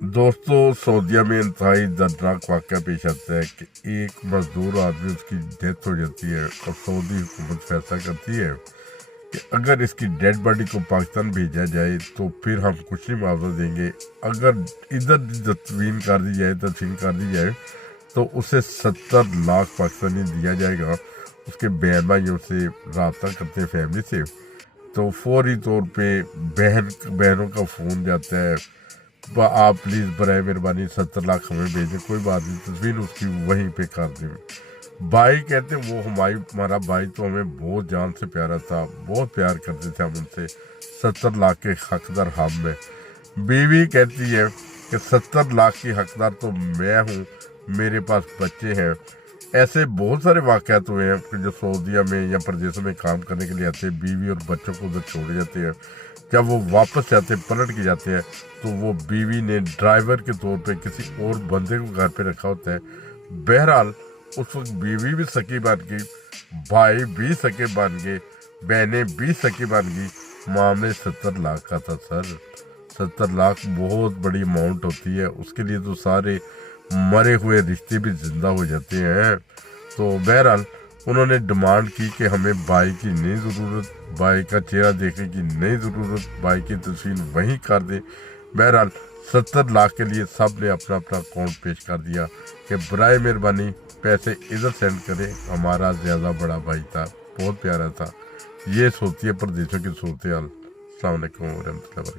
दोस्तों, सऊदीया में इंतहाई दर्दनाक वाक़या पेश आता है कि एक मजदूर आदमी उसकी डेथ हो जाती है और सऊदी हुकूमत फैसला करती है कि अगर इसकी डेड बॉडी को पाकिस्तान भेजा जाए तो फिर हम कुछ नहीं मुआवजा देंगे। अगर इधर दफन कर दी जाए तो उसे 70 लाख पाकिस्तानी दिया जाएगा। उसके बहन भाइयों से रब्ता करते हैं फैमिली से, तो फौरी तौर पे बहनों का फ़ोन जाता है, आप प्लीज़ बराए मेहरबानी 70 लाख हमें भेजें। कोई बात नहीं, तस्वीर उसकी वहीं पे कर दें। भाई कहते वो हमारा भाई तो हमें बहुत जान से प्यारा था, बहुत प्यार करते थे हम उनसे, 70 लाख के हकदार हम हैं। बीवी कहती है कि 70 लाख की हकदार तो मैं हूँ, मेरे पास बच्चे हैं। ऐसे बहुत सारे वाक़यात हुए हैं कि जो सऊदीया में या प्रदेशों में काम करने के लिए आते हैं, बीवी और बच्चों को उधर छोड़े जाते हैं। जब वो वापस जाते हैं, पलट के जाते हैं, तो वो बीवी ने ड्राइवर के तौर पे किसी और बंदे को घर पे रखा होता है। बहरहाल उस वक्त बीवी भी सकी बन गई, भाई भी सके बन गए, बहनें भी सकी बन गई। मामले 70 लाख का था सर। 70 लाख बहुत बड़ी अमाउंट होती है, उसके लिए तो सारे मरे हुए रिश्ते भी जिंदा हो जाते हैं। तो बहरहाल उन्होंने डिमांड की कि हमें भाई की नहीं ज़रूरत, भाई का चेहरा देखने की नहीं ज़रूरत, भाई की तस्वीर वहीं कर दे। बहरहाल 70 लाख के लिए सब ने अपना अपना अकाउंट पेश कर दिया कि बराए मेहरबानी पैसे इधर सेंड करें, हमारा ज़्यादा बड़ा भाई था, बहुत प्यारा था। ये सोचती है प्रदेशों की सूरत हाल। अस्सलाम वालेकुम रहमतुल्लाहि व बरकातहू।